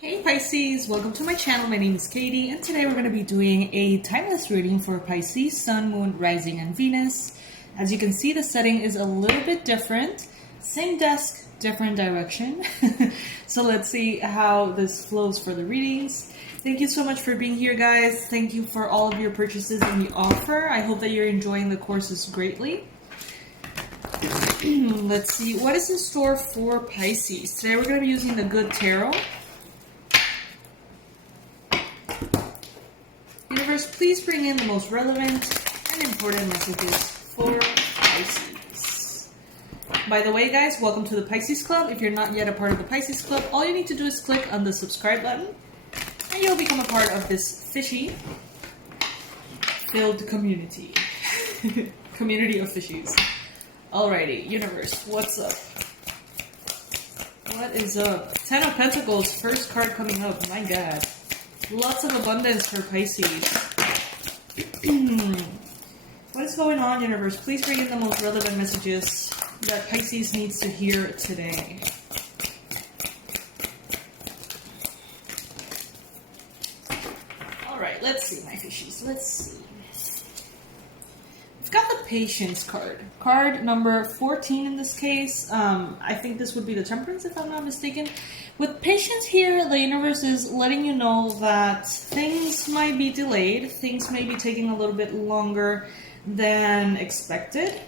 Hey Pisces, welcome to my channel. My name is Katie and today we're going to be doing a timeless reading for Pisces, Sun, Moon, Rising, and Venus. As you can see, the setting is a little bit different. Same desk, different direction. So let's see how this flows for the readings. Thank you so much for being here, guys. Thank you for all of your purchases and the offer. I hope that you're enjoying the courses greatly. Let's see, what is in store for Pisces? Today we're going to be using the Good Tarot. Universe, please bring in the most relevant and important messages for Pisces. By the way, guys, welcome to the Pisces Club. If you're not yet a part of the Pisces Club, all you need to do is click on the subscribe button and you'll become a part of this fishy-filled community. Community of fishies. Alrighty, Universe, what's up? What is up? 10 of Pentacles, first card coming up. My God. Lots of abundance for Pisces. What is going on, Universe? Please bring in the most relevant messages that Pisces needs to hear today. Alright, let's see, my fishies. Let's see. We've got the Patience card. Card number 14 in this case. I think this would be the Temperance, if I'm not mistaken. With Patience here, the universe is letting you know that things might be delayed. Things may be taking a little bit longer than expected.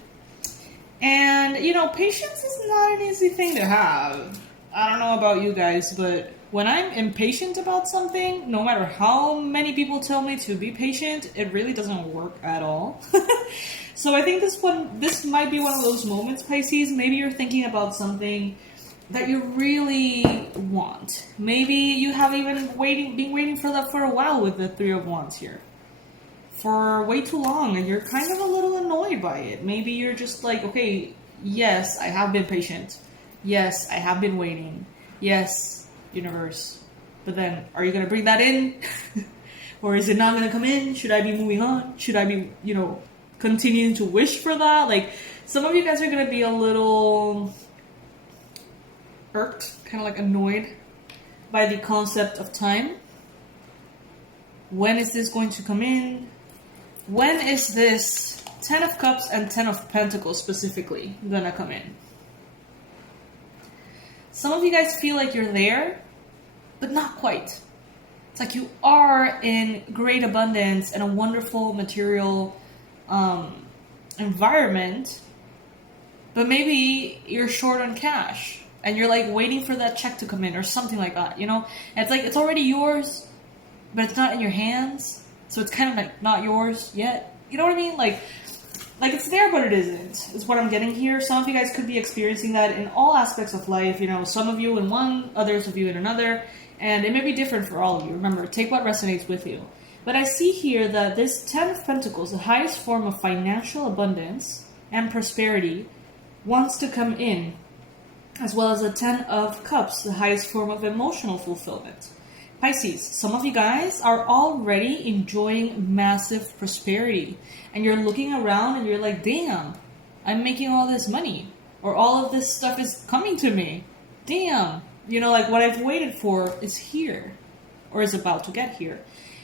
And, you know, patience is not an easy thing to have. I don't know about you guys, but when I'm impatient about something, no matter how many people tell me to be patient, it really doesn't work at all. So I think this might be one of those moments, Pisces. Maybe you're thinking about something that you really want. Maybe you have even been waiting for that for a while with the Three of Wands here. For way too long, and you're kind of a little annoyed by it. Maybe you're just like, okay, yes, I have been patient. Yes, I have been waiting. Yes, universe. But then, are you going to bring that in? Or is it not going to come in? Should I be moving on? Should I be, continuing to wish for that? Like, some of you guys are going to be a little irked, kind of like annoyed by the concept of time. When is this going to come in? When is this 10 of Cups and 10 of Pentacles specifically gonna come in? Some of you guys feel like you're there, but not quite. It's like you are in great abundance and a wonderful material environment, but maybe you're short on cash. And you're like waiting for that check to come in or something like that, And it's like it's already yours, but it's not in your hands. So it's kind of like not yours yet. You know what I mean? Like it's there, but it isn't. Is what I'm getting here. Some of you guys could be experiencing that in all aspects of life. Some of you in one, others of you in another. And it may be different for all of you. Remember, take what resonates with you. But I see here that this 10 of Pentacles, the highest form of financial abundance and prosperity, wants to come in. As well as the 10 of Cups, the highest form of emotional fulfillment. Pisces, some of you guys are already enjoying massive prosperity. And you're looking around and you're like, damn, I'm making all this money. Or all of this stuff is coming to me. Damn. Like what I've waited for is here. Or is about to get here.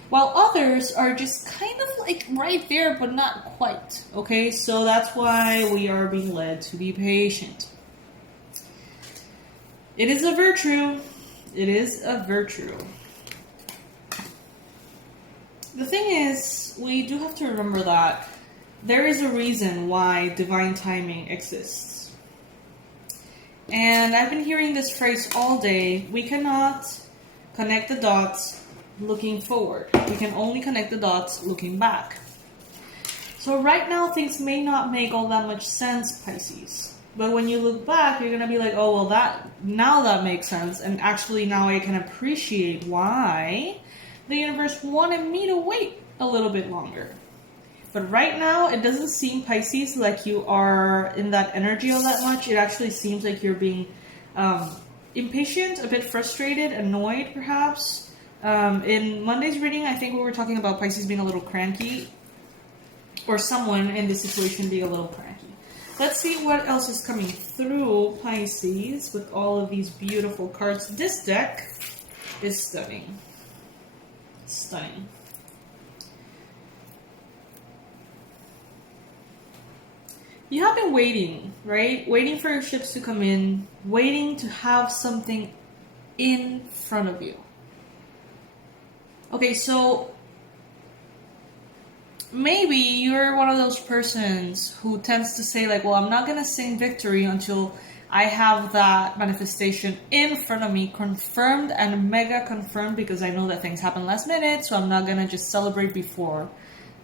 While others are just kind of like right there, but not quite. Okay, so that's why we are being led to be patient. It is a virtue. It is a virtue. The thing is, we do have to remember that there is a reason why divine timing exists. And I've been hearing this phrase all day. We cannot connect the dots looking forward. We can only connect the dots looking back. So right now, things may not make all that much sense, Pisces. But when you look back, you're going to be like, oh, well, that makes sense. And actually now I can appreciate why the universe wanted me to wait a little bit longer. But right now, it doesn't seem, Pisces, like you are in that energy all that much. It actually seems like you're being impatient, a bit frustrated, annoyed, perhaps. In Monday's reading, I think we were talking about Pisces being a little cranky. Or someone in this situation being a little cranky. Let's see what else is coming through Pisces with all of these beautiful cards. This deck is stunning. Stunning. You have been waiting, right? Waiting for your ships to come in, waiting to have something in front of you. Okay, so maybe you're one of those persons who tends to say like, well, I'm not going to sing victory until I have that manifestation in front of me, confirmed and mega confirmed, because I know that things happen last minute, so I'm not going to just celebrate before.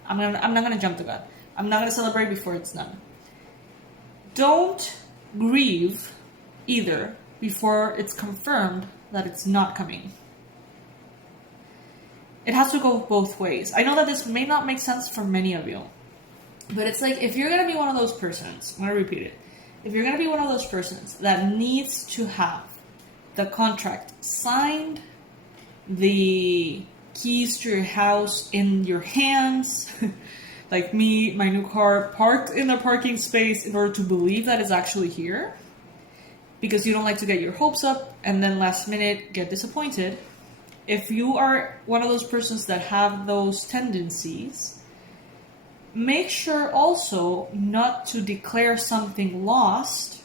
I'm not going to jump the gun. I'm not going to celebrate before it's done. Don't grieve either before it's confirmed that it's not coming. It has to go both ways. I know that this may not make sense for many of you, but it's like, if you're going to be one of those persons, I'm going to repeat it. If you're going to be one of those persons that needs to have the contract signed, the keys to your house in your hands, like me, my new car parked in the parking space in order to believe that it's actually here, because you don't like to get your hopes up and then last minute get disappointed. If you are one of those persons that have those tendencies, make sure also not to declare something lost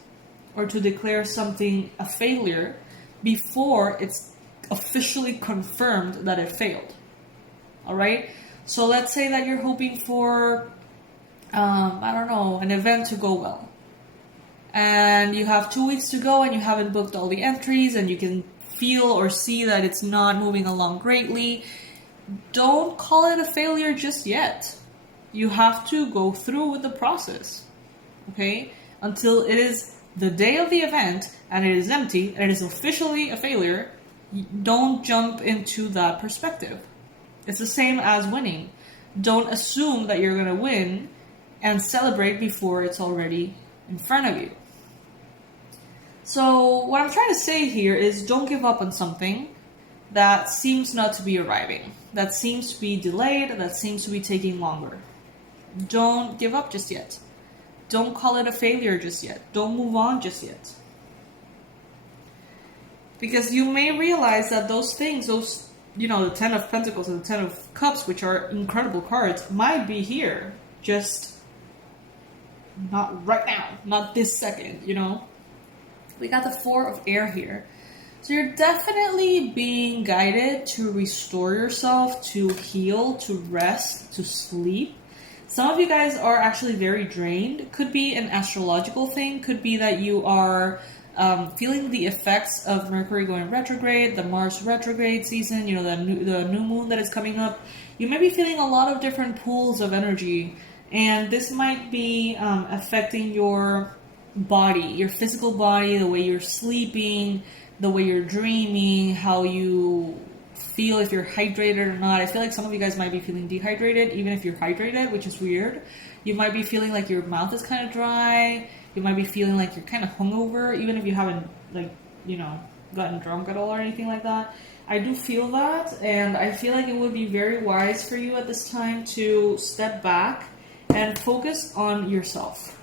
or to declare something a failure before it's officially confirmed that it failed. All right? So let's say that you're hoping for, an event to go well. And you have 2 weeks to go and you haven't booked all the entries and you can feel or see that it's not moving along greatly. Don't call it a failure just yet. You have to go through with the process, okay? Until it is the day of the event and it is empty and it is officially a failure, don't jump into that perspective. It's the same as winning. Don't assume that you're going to win and celebrate before it's already in front of you. So what I'm trying to say here is, don't give up on something that seems not to be arriving, that seems to be delayed, that seems to be taking longer. Don't give up just yet. Don't call it a failure just yet. Don't move on just yet. Because you may realize that those things, the 10 of Pentacles and the 10 of Cups, which are incredible cards, might be here, just not right now, not this second, We got the 4 of Air here. So you're definitely being guided to restore yourself, to heal, to rest, to sleep. Some of you guys are actually very drained. Could be an astrological thing. Could be that you are feeling the effects of Mercury going retrograde, the Mars retrograde season, the new moon that is coming up. You may be feeling a lot of different pools of energy, and this might be affecting your body, your physical body, the way you're sleeping, the way you're dreaming, how you feel, if you're hydrated or not. I feel like some of you guys might be feeling dehydrated, even if you're hydrated, which is weird. You might be feeling like your mouth is kind of dry. You might be feeling like you're kind of hungover, even if you haven't, gotten drunk at all or anything like that. I do feel that, and I feel like it would be very wise for you at this time to step back and focus on yourself.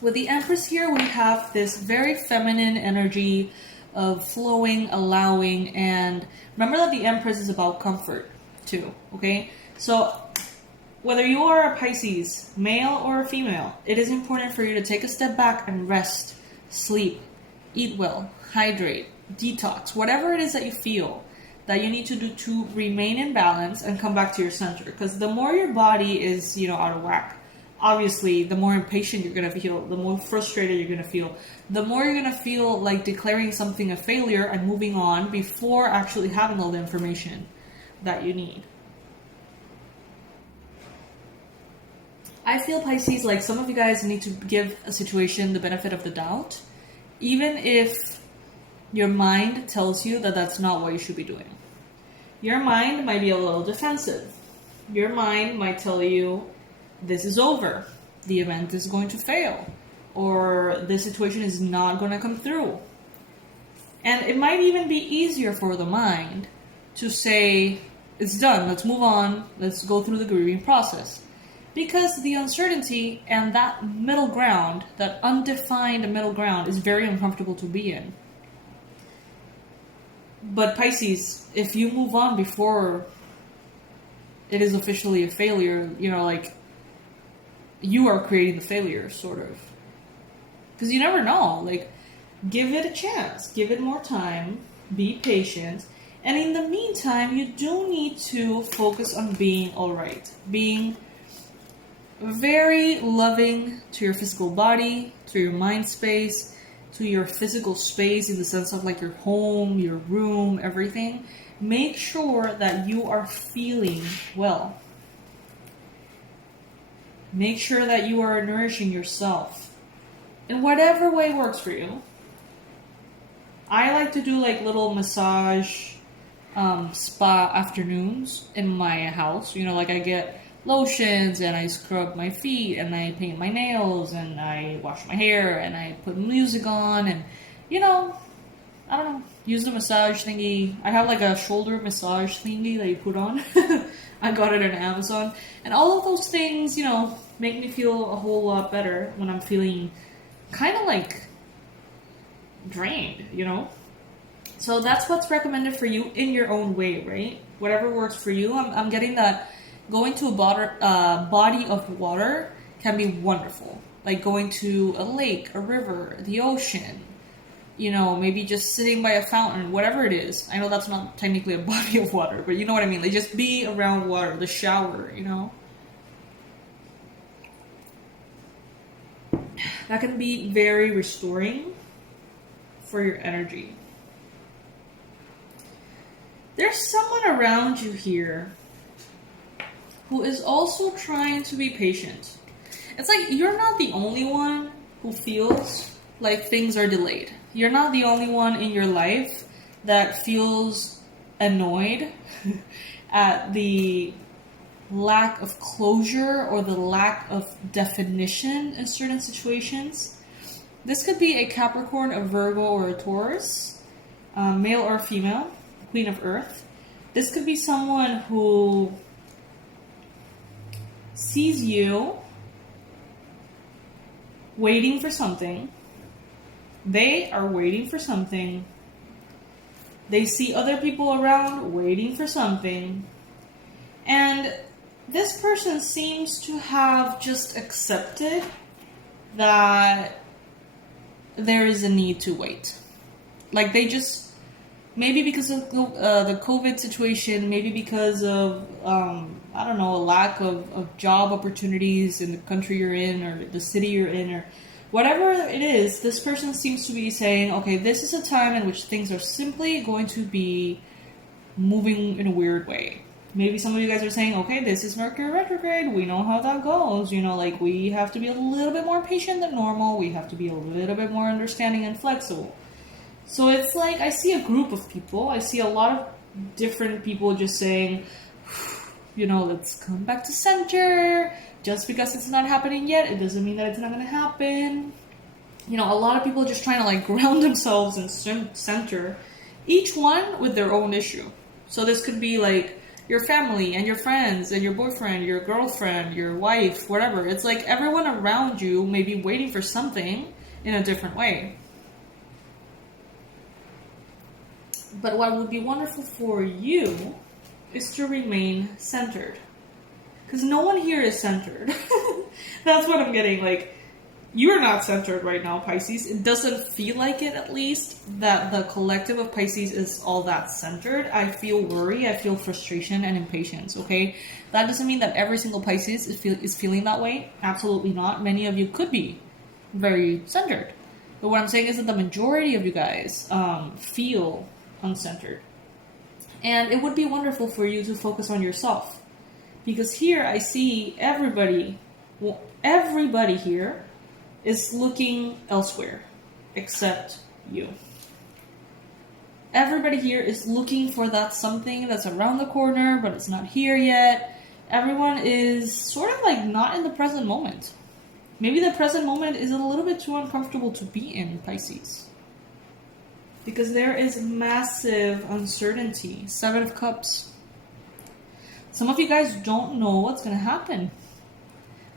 With the Empress here, we have this very feminine energy of flowing, allowing, and remember that the Empress is about comfort too, okay? So whether you are a Pisces, male or female, it is important for you to take a step back and rest, sleep, eat well, hydrate, detox, whatever it is that you feel that you need to do to remain in balance and come back to your center. Because the more your body is, out of whack, obviously, the more impatient you're going to feel, the more frustrated you're going to feel, the more you're going to feel like declaring something a failure and moving on before actually having all the information that you need. I feel, Pisces, like some of you guys need to give a situation the benefit of the doubt, even if your mind tells you that that's not what you should be doing. Your mind might be a little defensive. Your mind might tell you, this is over, the event is going to fail, or this situation is not going to come through. And it might even be easier for the mind to say, it's done, let's move on, let's go through the grieving process. Because the uncertainty and that middle ground, that undefined middle ground, is very uncomfortable to be in. But Pisces, if you move on before it is officially a failure, like, you are creating the failure, sort of. Because you never know. Like, give it a chance. Give it more time. Be patient. And in the meantime, you do need to focus on being alright. Being very loving to your physical body, to your mind space, to your physical space in the sense of like your home, your room, everything. Make sure that you are feeling well. Make sure that you are nourishing yourself in whatever way works for you. I like to do like little massage spa afternoons in my house. Like I get lotions and I scrub my feet and I paint my nails and I wash my hair and I put music on and, I don't know, use the massage thingy. I have like a shoulder massage thingy that you put on. I got it on Amazon. And all of those things, make me feel a whole lot better when I'm feeling kind of like drained, So that's what's recommended for you in your own way, right? Whatever works for you. I'm getting that going to a body of water can be wonderful. Like going to a lake, a river, the ocean, maybe just sitting by a fountain, whatever it is. I know that's not technically a body of water, but you know what I mean. Like just be around water, the shower, That can be very restoring for your energy. There's someone around you here who is also trying to be patient. It's like you're not the only one who feels like things are delayed. You're not the only one in your life that feels annoyed at the lack of closure or the lack of definition in certain situations. This could be a Capricorn, a Virgo, or a Taurus, male or female, Queen of Earth. This could be someone who sees you waiting for something. They are waiting for something. They see other people around waiting for something. And this person seems to have just accepted that there is a need to wait. Like they just, maybe because of the COVID situation, maybe because of, I don't know, a lack of job opportunities in the country you're in or the city you're in or whatever it is, this person seems to be saying, okay, this is a time in which things are simply going to be moving in a weird way. Maybe some of you guys are saying, okay, this is Mercury retrograde. We know how that goes. Like we have to be a little bit more patient than normal. We have to be a little bit more understanding and flexible. So it's like, I see a group of people. I see a lot of different people just saying, let's come back to center. Just because it's not happening yet, it doesn't mean that it's not going to happen. A lot of people are just trying to like ground themselves in center. Each one with their own issue. So this could be like your family and your friends and your boyfriend, your girlfriend, your wife, whatever. It's like everyone around you may be waiting for something in a different way. But what would be wonderful for you is to remain centered. Because no one here is centered. That's what I'm getting. Like, you're not centered right now, Pisces. It doesn't feel like it, at least, that the collective of Pisces is all that centered. I feel worry, I feel frustration and impatience, okay? That doesn't mean that every single Pisces is feeling that way. Absolutely not. Many of you could be very centered. But what I'm saying is that the majority of you guys feel uncentered. And it would be wonderful for you to focus on yourself. Because here I see everybody here is looking elsewhere except you. Everybody here is looking for that something that's around the corner, but it's not here yet. Everyone is sort of like not in the present moment. Maybe the present moment is a little bit too uncomfortable to be in, Pisces. Because there is massive uncertainty. 7 of Cups. Some of you guys don't know what's going to happen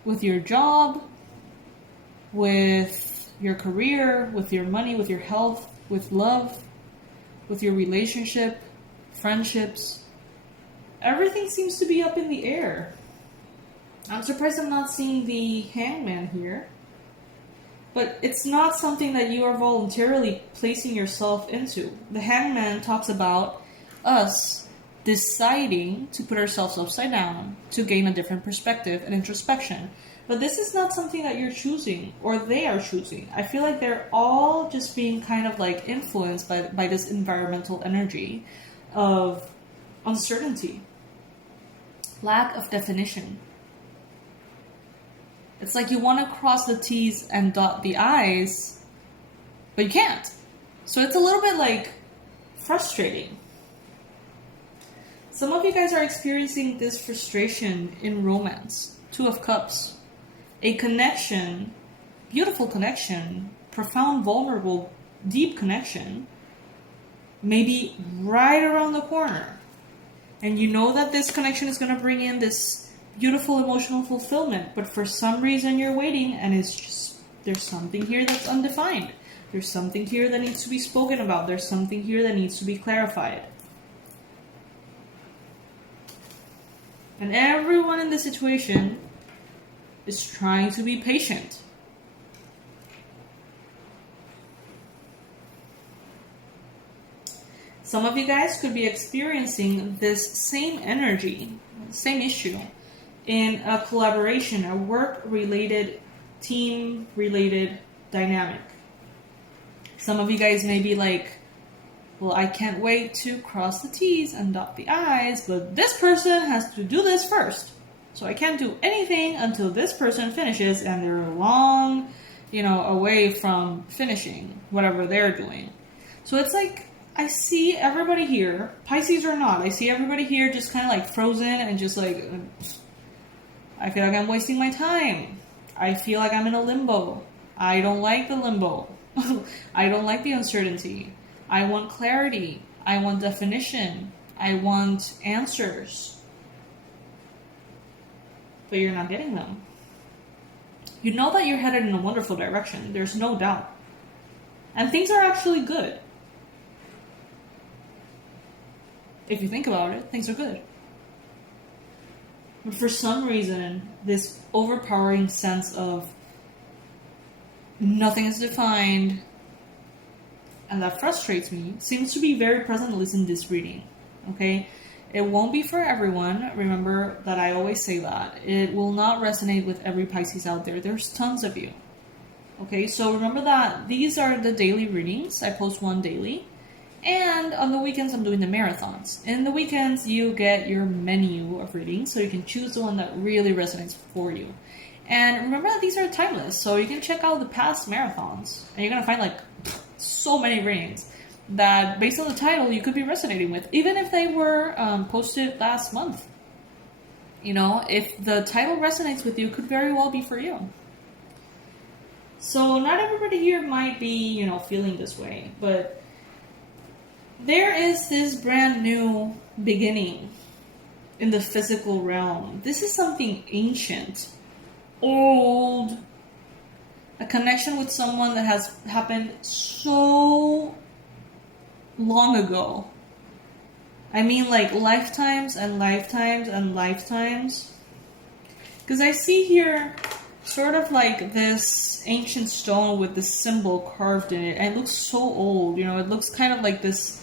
with your job, with your career, with your money, with your health, with love, with your relationship, friendships. Everything seems to be up in the air. I'm surprised I'm not seeing the Hangman here. But it's not something that you are voluntarily placing yourself into. The Hangman talks about us deciding to put ourselves upside down to gain a different perspective and introspection. But this is not something that you're choosing or they are choosing. I feel like they're all just being kind of like influenced by this environmental energy of uncertainty, lack of definition. It's like you want to cross the T's and dot the I's, but you can't. So it's a little bit like frustrating. Some of you guys are experiencing this frustration in romance. Two of Cups. A connection, beautiful connection, profound, vulnerable, deep connection, maybe right around the corner. And you know that this connection is going to bring in this beautiful emotional fulfillment, but for some reason you're waiting and it's just, there's something here that's undefined. There's something here that needs to be spoken about. There's something here that needs to be clarified. And everyone in this situation is trying to be patient. Some of you guys could be experiencing this same energy, same issue, in a collaboration, a work-related, team-related dynamic. Some of you guys may be like, well, I can't wait to cross the T's and dot the I's, but this person has to do this first. So I can't do anything until this person finishes, and they're long, away from finishing whatever they're doing. So it's like, I see everybody here, Pisces or not, I see everybody here just kind of like frozen and just like, I feel like I'm wasting my time. I feel like I'm in a limbo. I don't like the limbo. I don't like the uncertainty. I want clarity. I want definition. I want answers. But you're not getting them. You know that you're headed in a wonderful direction. There's no doubt. And things are actually good. If you think about it, things are good. But for some reason, this overpowering sense of nothing is defined, and that frustrates me, seems to be very present, at least in this reading. Okay? It won't be for everyone. Remember that I always say that. It will not resonate with every Pisces out there. There's tons of you. Okay, so remember that these are the daily readings. I post one daily. And on the weekends, I'm doing the marathons. In the weekends, you get your menu of readings, so you can choose the one that really resonates for you. And remember that these are timeless, so you can check out the past marathons. And you're going to find like so many readings that, based on the title, you could be resonating with, even if they were posted last month. If the title resonates with you, it could very well be for you. So not everybody here might be, feeling this way, but there is this brand new beginning in the physical realm. This is something ancient, old, a connection with someone that has happened so long ago. I mean, like lifetimes and lifetimes and lifetimes. Because I see here sort of like this ancient stone with this symbol carved in it, and it looks so old. It looks kind of like this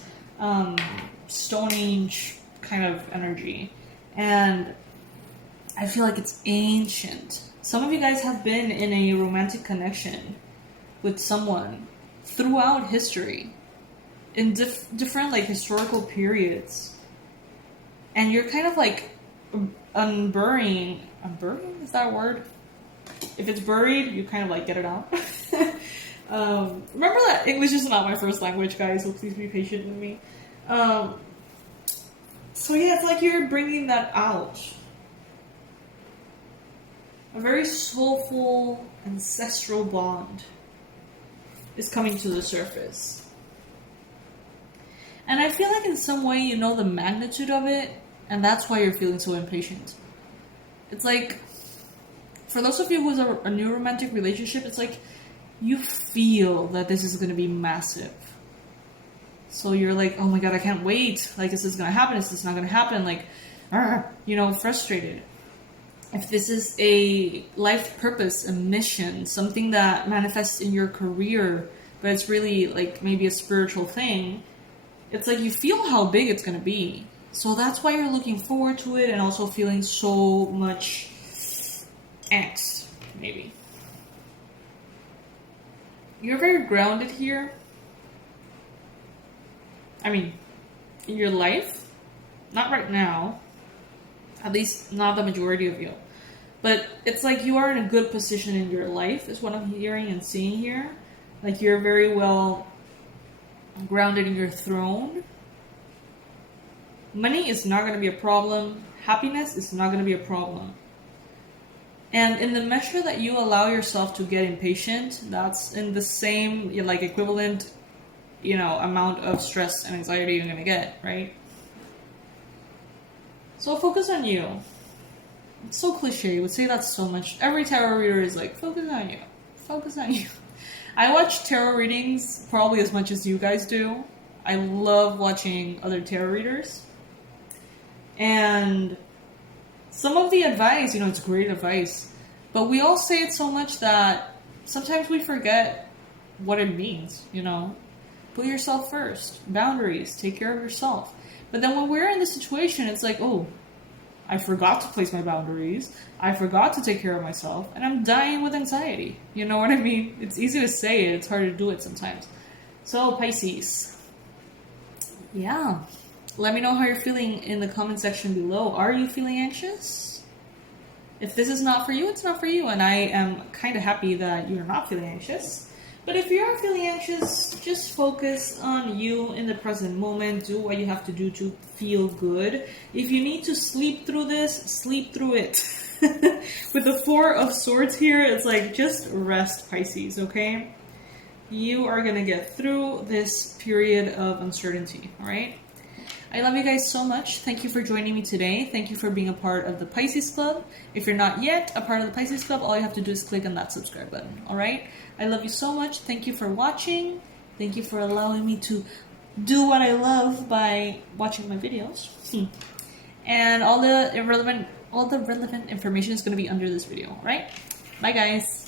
Stone Age kind of energy, and I feel like it's ancient. Some of you guys have been in a romantic connection with someone throughout history, in different like historical periods, and you're kind of like unburying, is that a word? If it's buried, you kind of like get it out. Remember that English is not my first language, guys, so please be patient with me. So yeah, it's like you're bringing that out. A very soulful, ancestral bond is coming to the surface. And I feel like in some way you know the magnitude of it, and that's why you're feeling so impatient. It's like, for those of you who's a new romantic relationship, it's like you feel that this is going to be massive. So you're like, oh my God, I can't wait. Like, is this going to happen? Is this not going to happen? Like, you know, frustrated. If this is a life purpose, a mission, something that manifests in your career, but it's really like maybe a spiritual thing, it's like you feel how big it's going to be. So that's why you're looking forward to it and also feeling so much angst, maybe. You're very grounded here. I mean, in your life, not right now, at least not the majority of you, but it's like you are in a good position in your life is what I'm hearing and seeing here. Like you're very well grounded in your throne. Money is not going to be a problem. Happiness is not going to be a problem. And in the measure that you allow yourself to get impatient, that's in the same, like, equivalent, you know, amount of stress and anxiety you're going to get, right? So focus on you. It's so cliche. I would say that so much. Every tarot reader is like, focus on you. Focus on you. I watch tarot readings probably as much as you guys do. I love watching other tarot readers. And some of the advice, you know, it's great advice. But we all say it so much that sometimes we forget what it means, you know. Put yourself first. Boundaries. Take care of yourself. But then when we're in this situation, it's like, oh, I forgot to place my boundaries. I forgot to take care of myself. And I'm dying with anxiety. You know what I mean? It's easy to say it. It's hard to do it sometimes. So, Pisces. Yeah. Let me know how you're feeling in the comment section below. Are you feeling anxious? If this is not for you, it's not for you. And I am kind of happy that you're not feeling anxious. But if you are feeling anxious, just focus on you in the present moment. Do what you have to do to feel good. If you need to sleep through this, sleep through it. With the Four of Swords here, it's like, just rest, Pisces, okay? You are going to get through this period of uncertainty, all right? I love you guys so much. Thank you for joining me today. Thank you for being a part of the Pisces Club. If you're not yet a part of the Pisces Club, all you have to do is click on that subscribe button, all right? I love you so much. Thank you for watching. Thank you for allowing me to do what I love by watching my videos. And all the relevant information is going to be under this video, all right? Bye, guys.